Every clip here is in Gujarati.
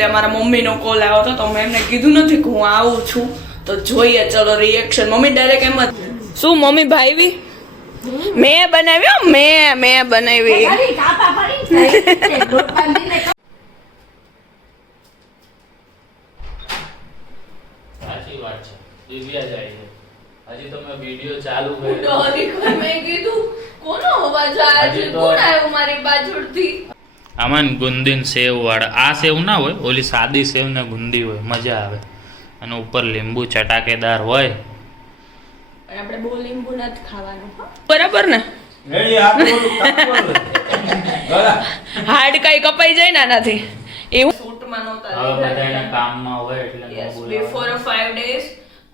ત્યાં મારા મમ્મીનો કોલ આવ્યો હતો તો મેં એમને કીધું નથી કે હું આવું છું. તો જોઈએ ચલો રિએક્શન. મમ્મી ડાયરેક્ટ એમ જ શું મમ્મી ભાઈવી મેં બનાવ્યો મેં બનાવી સાચી વાત છે. દિવ્યા જાય છે. હજી તો મેં વિડિયો ચાલુ કર્યો. મેં કીધું કોનો અવાજ આવે છે? કોણ આવ્યું મારી બાજુથી? આમાં ગુંદીન સેવ વાળા આ સેવ ના હોય, ઓલી સાદી સેવ ને ગુંદી હોય, મજા આવે. અને ઉપર લીંબુ ચટાકેદાર હોય. આપણે બહુ લીંબુ નથી ખાવાનું બરાબર ને? હાડ કઈ કપાઈ જાય ને આનાથી એવું શૂટમાં નહોતા. હવે બધાના કામમાં હોય એટલે બિફોર 5 days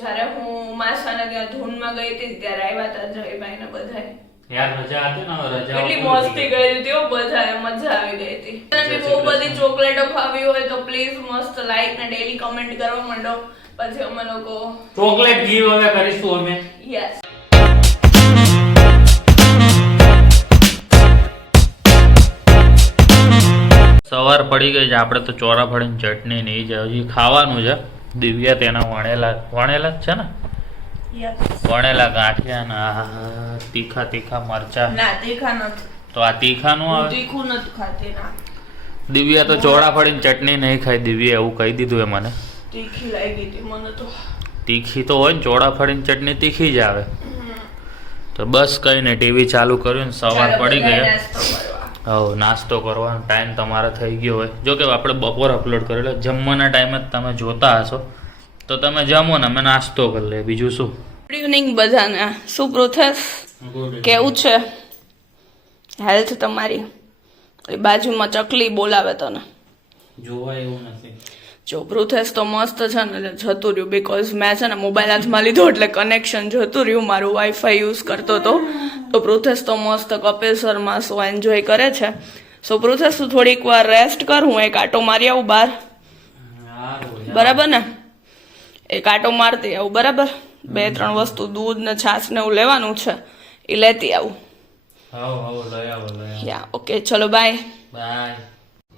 જ્યારે હું માસાના ત્યાં ધૂનમાં ગઈ હતી ત્યારે આવ્યા હતા જયભાઈ ને બધાય. યાર રજા હતી ને, રજા કેટલી મસ્તી કરી હતી બધાએ, મજા આવી ગઈ હતી. તમને બહુ બધી ચોકલેટો ખાવી હોય તો પ્લીઝ મસ્ત લાઈક ને ડેલી કમેન્ટ કરવા માંડો. પછી અમે લોકો ચોકલેટ ગીવ હવે કરીશું અમે. યસ. સવાર પડી ગઈ છે, આપણે તો ચોરાફળીની ચટણી નહીં છે, હજી ખાવાનું છે. દિવ્યા તેના વણેલા જ છે ને, વણેલા ગાંઠિયા ના તીખા મરચા. ના તીખા નથી. તો આ તીખા નું આવે? તીખું નથી ખાતી ના. દિવ્યા તો ચોરાફળીની ચટણી નહીં ખાઈ. દિવ્યા એવું કહી દીધું એ મને. તીખી લાગી હતી મને તો. તીખી તો હોય ને, ચોરાફળીની ચટણી તીખી જ આવે. તો બસ કઈ નહીં, ટીવી ચાલુ કર્યું ને સવાર પડી ગઈ. હા, નાસ્તો કરવાનો ટાઈમ તમારે થઈ ગયો હોય. જો કે આપણે બપોર અપલોડ કરેલો, જમવાના ટાઈમે જ તમે જોતા હશો તો તમે જમો ને અમે નાસ્તો કરી લે. બીજું શું? ગુડ ઇવનિંગ બધાને. શું પ્રોસેસ કેવું છે હેલ્થ તમારી? બાજુમાં ચકલી બોલાવે તને, જોવા એવું નથી. જો પ્રોસેસ તો મસ્ત છે ને, એટલે જતું રહ્યું. બીકોઝ મેં છે ને મોબાઈલ હાથમાં લીધો એટલે કનેક્શન જતું રહ્યું. મારું વાઈફાઈ યુઝ કરતો હતો તો પ્રોસેસ તો મસ્ત કપિલ શર્મા શો એન્જોય કરે છે. સો પ્રોસેસ તું થોડીક વાર રેસ્ટ કર, હું એક આટો મારી આવું બહાર. બરાબર ને? એક આટો મારતી આવું બરાબર. 2-3 વસ્તુ દૂધ ને છાશ ને એવું લેવાનું છે, એ લેતી આવું. યા ઓકે ચલો બાય.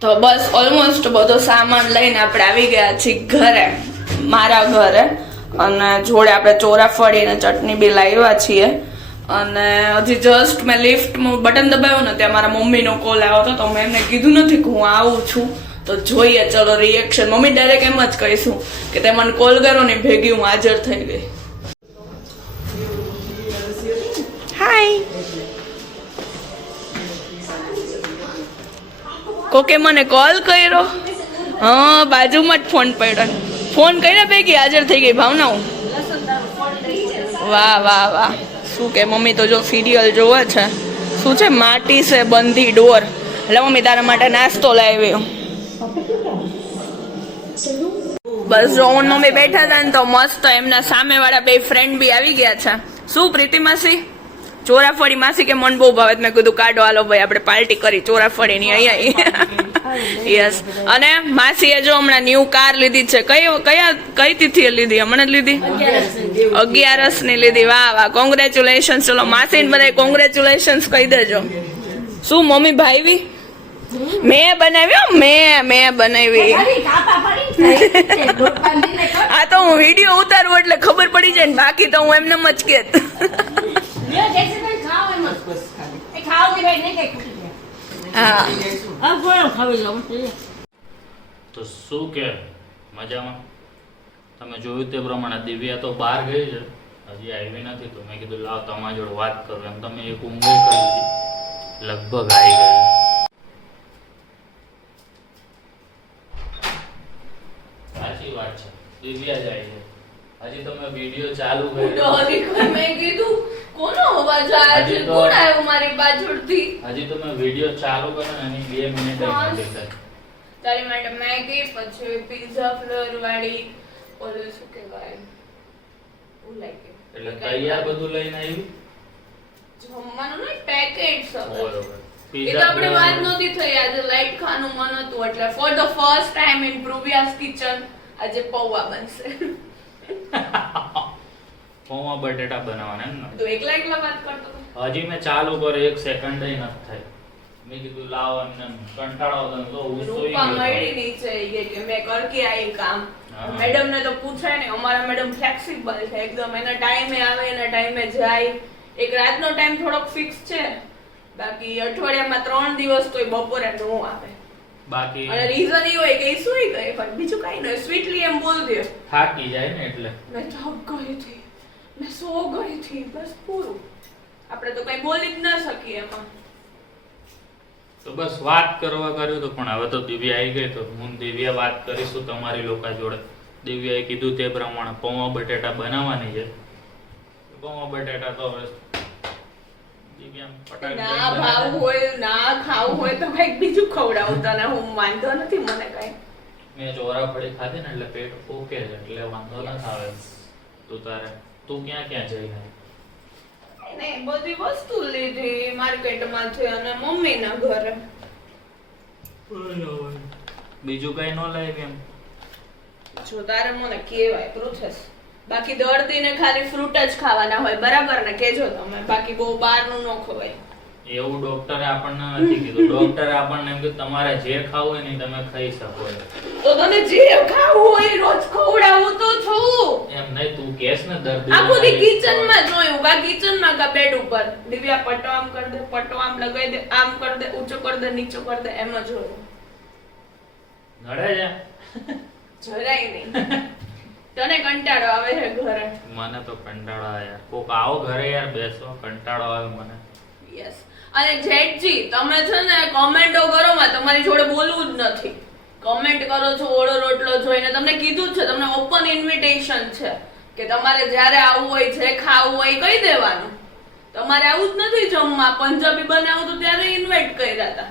તો બસ ઓલમોસ્ટ બધો સામાન લઈને આપણે આવી ગયા છીએ ઘરે, મારા ઘરે. અને જોડે આપણે ચોરાફળી અને ચટણી બી લાવ્યા છીએ. અને હજી જસ્ટ મેં લિફ્ટમાં બટન દબાવ્યું ને ત્યાં મારા મમ્મીનો કોલ આવ્યો હતો તો મેં એમને કીધું નથી કે હું આવું છું. તો જોઈએ ચલો રિએક્શન. મમ્મી ડાયરેક્ટ એમ જ કહીશું કે તે મને કોલ કર્યો ને ભેગી હું હાજર થઈ ગઈ. હાય. કોકે મને કોલ કર્યો? હા, બાજુમાં જ ફોન પડ્યો. ફોન કરીને ભેગી હાજર થઈ ગઈ ભાવના. હું વાહ. શું કે મમ્મી તો જો સિરિયલ જોવે છે. શું છે? માટી સે બંધી ડોર. એટલે મમ્મી તારા માટે નાસ્તો લાવ્યો. બસ જો હું મમ્મી બેઠા હતા ને તો મસ્ત એમના સામે વાળા 2 ફ્રેન્ડ બી આવી ગયા છે. શું પ્રીતિ માસી? ચોરાફળી માસી કે મન બહુ ભાવે. મેં કીધું કાઢો હાલો ભાઈ આપણે પાર્ટી કરી ચોરાફળીની અહીંયા. યસ. અને માસીએ જો હમણાં ન્યુ કાર લીધી છે. કઈ તિથિએ લીધી? હમણાં જ લીધી 11સ ની લીધી. વાહ કોંગ્રેચ્યુલેશન્સ. ચલો માસીને બધા કોંગ્રેચ્યુલેશન્સ કહી દેજો. શું મમ્મી ભાઈવી મેં બનાવ્યો મેં બનાવી. આ તો હું વિડીયો ઉતારું એટલે ખબર પડી જાય ને, બાકી તો હું એમને જ કેત. તો શું કે મજામાં? તમે જોયું તે પ્રમાણે દિવ્યા તો બહાર ગઈ છે, હજી આવી નથી. તો મેં કીધું લાવ તમારી જોડે વાત કરું. એમ તમે એક ઊંઘ કરી હતી, લગભગ આવી ગઈ. સાચી વાત છે, દિવ્યા જાય છે. હજી તો મેં વિડીયો ચાલુ કર્યો. મેં કીધું કોનો અવાજ આવે છે? કોણ આવ્યું મારી બાજુથી? હજી તો મેં વિડીયો ચાલુ કર્યો ને એની 2 મિનિટ થઈ. તારી માટે મેગી, પછી પિઝા ફ્લેવર વાળી ઓલું શું કહેવાય એટલે તૈયાર બધું લઈને આવી. જમવાનું ને પેકેટ્સ હતા. બરોબર. એ તો આપણે વાત નહોતી થઈ. આજે લાઈટ ખાવાનું મન હતું એટલે for the first time in પ્રુવિયાસ કિચન આજે પૌવા બનશે. પૌવા બટેટા બનાવવાના એમ ને? તો એકલા વાત કરતો હતો. હજી મેં ચાલુ કર્યો 1 સેકન્ડ ય નથી થઈ. મેં કીધું લાવો એમને કંટાળો આવતો તો હું સોઈ રૂપા ગયો મળી નીચે કે મેં કરકે આવી કામ. હા. મેડમ ને તો પૂછાય ને, અમારા મેડમ ફ્લેક્સિબલ છે એકદમ, એના ટાઈમે આવે એના ટાઈમે જાય. એક રાતનો ટાઈમ થોડોક ફિક્સ છે, બાકી અઠવાડિયામાં 3 દિવસ તોય બપોરે નો આવે. બાકી અને રીઝન એ હોય કે એ સુઈ ગઈ, પણ બીજું કઈ નહીં, સ્વીટલી એમ બોલ દે થાકી જાય ને એટલે મેં થક ગઈ હતી, મેં સો ગઈ હતી, બસ પૂરું. આપણે તો કઈ બોલી જ ન શકીએ એમાં. તો બસ વાત કરવા કર્યું તો, પણ હવે તો દિવ્યા આવી ગઈ તો હું દિવ્યા વાત કરીશું તમારી લોકો જોડે. દિવ્યાએ કીધું તે પ્રમાણે પૌવા બટેટા બનાવવાની છે. પૌવા બટેટા તો હવે દિવ્યા પટાક ના ભાવ હોય ના ખાવું હોય તો કઈક બીજું ખવડાવું તને, હું વાંધો નથી મને કઈ. મેં ચોરાફળી ખાધી ને એટલે પેટ ઓકે છે, એટલે વાંધો ન આવે. તું ક્યાં ક્યાં જઈ આવી? નહીં, બધી વસ્તુ લીધી માર્કેટમાંથી અને મમ્મીના ઘરે. બીજું કઈ ન લાવી એમ? જો તારે મને કેવાય પ્રોસેસ, બાકી દર્દીને ખાલી ફ્રૂટ જ ખાવાના હોય, બરાબર ને? કેજો તમે, બાકી બહુ બહારનું ન ખવાય. એવું ડોક્ટરે આપણને નથી કીધું. ડોક્ટરે આપણને એમ કીધું તમારે જે ખાવું હોય ને તમે ખાઈ શકો એમ. તો તને જે ખાવું હોય એ રોજ ખવડાવું તો છું. એમ નહીં, તું કેસ ને દર્દી આખું દી કિચનમાં જોયું, કા કિચનમાં કા બેડ ઉપર દિવ્યા પટો આમ કર દે, પટો આમ લગાવી દે, આમ કર દે, ઊંચો કર દે, નીચો કર દે, એમ જ જોયું. નડે છે? જરાય નહીં. તને કંટાળો આવે છે ઘરે? મને તો કંટાળો આવે યાર. કોક આવો ઘરે યાર, બેસો, કંટાળો આવે મને. યસ. અને જેટજી તમે છે ને કોમેન્ટો કરો માં, તમારી જોડે બોલવું જ નથી. કમેન્ટ કરો છો ઓળો રોટલો જોઈને, તમને કીધું જ છે, તમને ઓપન ઇન્વિટેશન છે કે તમારે જ્યારે આવવું હોય, જે ખાવું હોય કહી દેવાનું. તમારે આવું જ નથી જમવા, પંજાબી બનાવું તો ત્યારે ઇન્વાઇટ કર્યા હતા.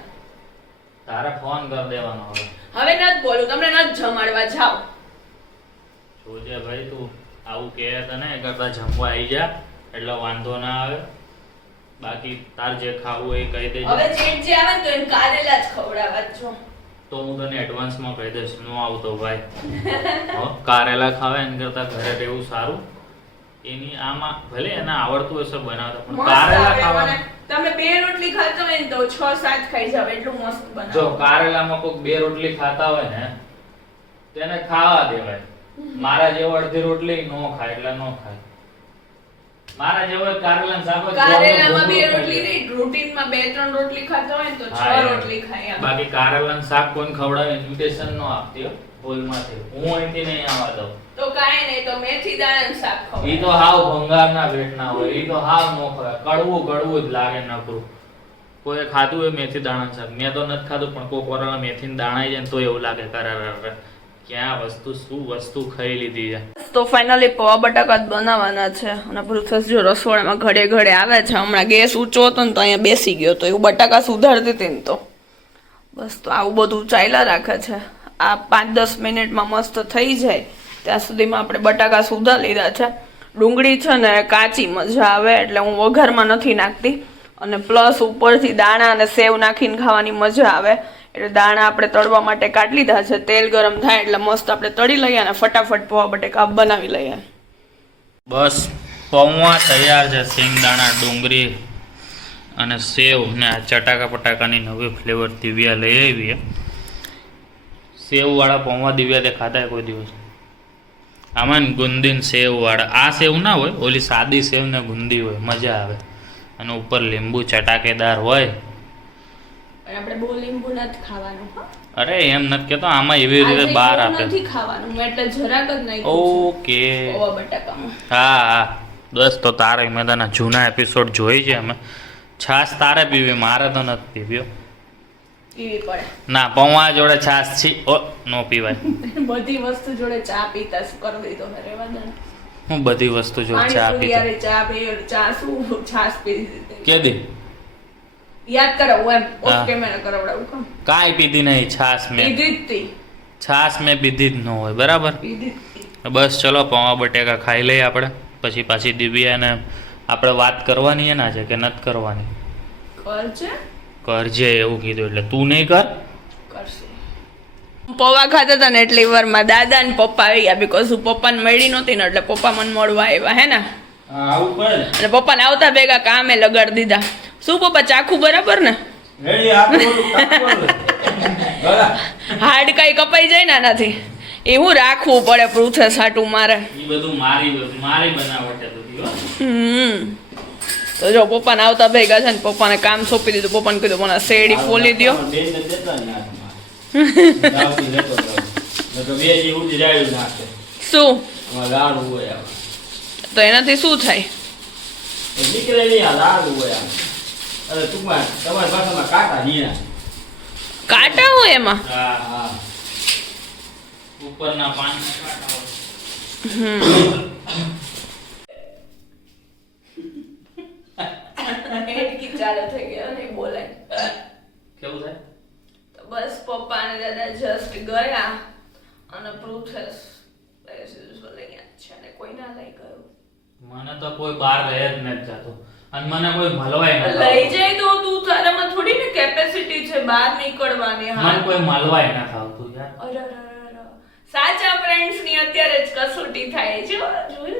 તારે ફોન કરી દેવાનો હવે. હવે નથી બોલું, તમને નથી જમાડવા, જાઓ. જોજે ભાઈ, તું આવું કહે તને એ કરતા જમવા આવી જા એટલે વાંધો ના આવે. બાકી તાર જે ખાવું હોય એ કહી દેજે. હવે જેટજી આવે ને તો એને કારેલા જ ખવડાવવા જ છો. તો હું તને એડવાન્સમાં કહી દઈશ, નો આવતો ભાઈ. હો, કારેલા ખાવે એને કરતા ઘરે રહેવું સારું. એની આમાં ભલે એને આવડતું હશે બનાવતા, પણ મસ્ત કારેલા આવે ખાવા. મને. તમે 2 રોટલી ખાતા હોય ને તો 6-7 ખાઈ જાવ, એટલું મસ્ત બનાવો. જો કારેલામાં કોઈક 2 રોટલી ખાતા હોય ને તેને ખાવા દેવાય. મારા જેવો અડધી રોટલી નો ખાય એટલે નો ખાય. મારા જેવો કારેલાનું શાક જ કારેલામાં 2 જોવાનું રોટલી નહીં, રૂટીનમાં 2-3 રોટલી ખાતા હોય ને તો 6 રોટલી ખાય આમ. બાકી કારેલાનું શાક કોઈને ખવડાવે ઇન્વિટેશન નો આપતી હો હોલમાંથી. હું અહીંથી નહીં આવવા દઉં. તો કાંઈ નહીં, તો મેથી દાણાનું શાક ઈ તો ખવડાવો. હાવ ભંગારના પેટના હોય. ઈ તો હાવ નો ખવાય. કડવું કડવું જ લાગે નકરું. કોઈ ખાધું હોય મેથી દાણાનું શાક? મેં તો નથી ખાધું, પણ કોક વાર મેથીના દાણા આવી જાય ને તો એવું લાગે કરાર ક્યાં વસ્તુ શું વસ્તુ ખાઈ લીધી છે. તો ફાઇનલી પૌવા બટાકા જ બનાવવાના છે, અને પ્રોસેસ જો રસોડામાં ઘડે ઘડે આવે છે. હમણાં ગેસ ઊંચો હતો ને તો અહીંયા બેસી ગયો તો એવું બટાકા સુધારતી હતી ને તો બસ. તો આવું બધું ચાલ્યા રાખે છે. આ 5-10 મિનિટમાં મસ્ત થઈ જાય ત્યાં સુધીમાં આપણે બટાકા સુધા લીધા છે. ડુંગળી છે ને કાચી મજા આવે એટલે હું વઘારમાં નથી નાખતી, અને પ્લસ ઉપરથી દાણા અને સેવ નાખીને ખાવાની મજા આવે એટલે દાણા આપણે તળવા માટે કાઢી લીધા છે. તેલ ગરમ થાય એટલે મસ્ત આપણે તળી લઈએ અને ફટાફટ પૌવા બટેકા બનાવી લઈએ. બસ પૌવા તૈયાર છે. સિંગદાણા, ડુંગળી અને સેવ ને આ ચટાકા પટાકાની નવી ફ્લેવર દિવ્યા લઈ આવી. સેવવાળા પૌવા દિવ્યા તે ખાધા કોઈ દિવસ? આમાં ગુંદી સેવવાળા. આ સેવ ના હોય, ઓલી સાદી સેવ ને ગુંદી હોય, મજા આવે. અને ઉપર લીંબુ ચટાકેદાર હોય. આપણે બહુ લીંબુ નથી ખાવાનું. અરે એમ નથી કેતો, આમાં એવી રીતે બહાર આપે નથી ખાવાનું, મેં એટલે જરાક જ નાખ્યું ઓકે. પૌવા બટાકામાં. હા હા દોસ્ત, તો તારે મેં તને જૂના એપિસોડ જોઈ છે. અમે છાશ તારે પીવી, મારે તો નથી પીવ્યો. પીવી પડે ના, પૌવા જોડે છાશ છી ઓ નો પીવાય. બધી વસ્તુ જોડે ચા પીતા શું કરી દીધો મેં, રહેવા દે ને. હું બધી વસ્તુ જોડે ચા પાણીપુરી પીતો હારે ચા પી, ચા શું છાશ પી દીધી. કે દી યાદ કરાવું એમ ઓફ હા. કેમેરા કરાવડાવું કામ. કાંઈ પીધી નહીં છાશ. મેં પીધી જ તી. છાશ મેં પીધી જ ન હોય, બરાબર. પીધી જ તી. બસ ચલો પૌવા બટેકા ખાઈ લઈએ આપણે. પછી પાછી દિવ્યાને આપણે વાત કરવાની એના છે કે નથી કરવાની? કરજે. કરજે એવું કીધું એટલે તું નહીં કર. કરશે. પૌવા ખાતા હતા ને એટલી વારમાં દાદા ને પપ્પા આવી ગયા, બીકોઝ હું પપ્પાને મળી નહોતી ને એટલે પપ્પા મને મળવા આવ્યા હે ને. આવું પડે. અને પપ્પાને આવતા ભેગા કામે લગાડી દીધા. શું પપ્પા ચાખું બરાબર ને? રેડી આપણે ઓલું કાપવાનું. ગળા. હાડ કઈ કપાઈ જાય ને આનાથી એવું રાખવું પડે પ્રુથેસ હાટું મારે. ઈ બધું મારી બનાવટ હતી હો. તો જો પપ્પાને આવતા ભેગા છે ને પપ્પાને કામ સોંપી દીધું. પપ્પાને કીધું મને શેરડી ફોલી દ્યો. બેનને દેતા જ હાથમાં. દાવથી લેતો જાવ. નકર બે જી ઉડી જાય નાખે. શું આમાં લાડુ હોય આમાં. તો એનાથી શું થાય? એ નીકળે નહીં આ લાડુ હોય આમાં. અરે ટૂંકમાં તમારી ભાષામાં કાંટા જીણા. કાંટા હોય એમાં? હા હા. ઉપરના પાનના કાંટા હોય. હેડકી ચાલુ થઈ ગયો ને બોલાય. કેવું થાય? તો બસ પપ્પા અને દાદા જસ્ટ ગયા અને પ્રુથેસ છે ને કોઈ ના લઈ ગયું. મને તો કોઈ બહાર રહે જ નથી જાતો અને મને કોઈ મળવાય ન લઈ જાય તો તું તારામાં થોડી ને કેપેસિટી છે બહાર નીકળવાની. મને કોઈ મળવાય ન આવતું યાર. અરે સાચા ફ્રેન્ડ્સ ની અત્યારે જ કસોટી થાય છે.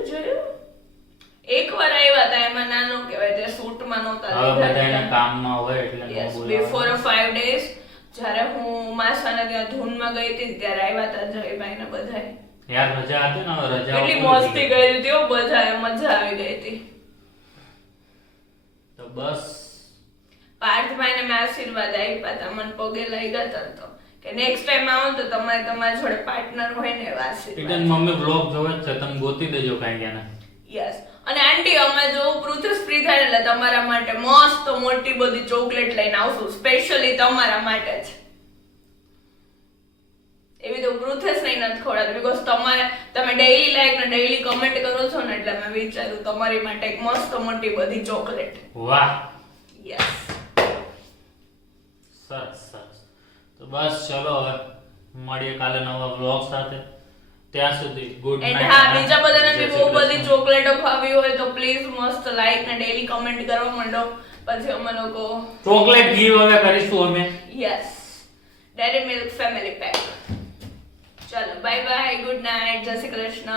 જોયું એકવાર આવ્યા હતા એમાં નાનો કહેવાય તે શૂટમાં નહોતા હવે બધાના કામમાં હોય એટલે ન બોલાવે. બિફોર 5 days જ્યારે હું માસાના ત્યાં ધૂનમાં ગઈ હતી ત્યારે આવ્યા હતા જયભાઈ ને બધાય. યાર રજા હતી ને હવે રજા કેટલી મસ્તી કરી હતી હો બધાએ. મજા આવી ગઈ હતી. તો બસ પાર્થભાઈ ને મેં આશીર્વાદ આપ્યા હતા. મને પગે લઈ ગયા હતા તો કે નેક્સ્ટ ટાઈમ આવો તો તમારે તમારા જોડે પાર્ટનર હોય ને એવા આશીર્વાદ. રિટર્ન મમ્મી બ્લોગ જોવે જ છે તમે ગોતી દેજો કાંઈ ક્યાં યસ. અને આંટી અમે જો પ્રુથેસ ફ્રી થાય એટલે તમારા માટે મસ્ત મોટી બધી ચોકલેટ લઈને આવશું સ્પેશિયલી તમારા માટે જ. એવી તો પ્રુથેસ નહીં નથી ખવડાવતી બીકોઝ તમે ડેઈલી લાઈક ને ડેઈલી કમેન્ટ કરો છો ને એટલે મેં વિચાર્યું તમારી માટે એક મસ્ત મોટી બધી ચોકલેટ. વાહ યસ. સરસ તો બસ ચલો હવે મળીએ કાલે નવા બ્લોગ સાથે. ત્યાં સુધી ગુડ એન્ડ નાઈટ. હા બીજા બધાને બી બહુ બધી ચોકલેટો ખાવી હોય તો પ્લીઝ મસ્ત લાઈક ને ડેઈલી કમેન્ટ કરવા માંડો. પછી અમે લોકો ચોકલેટ ગીવ હવે કરીશું અમે. Yes dairy milk family pack. ચલો બાય બાય ગુડ નાઇટ જય શ્રી કૃષ્ણ.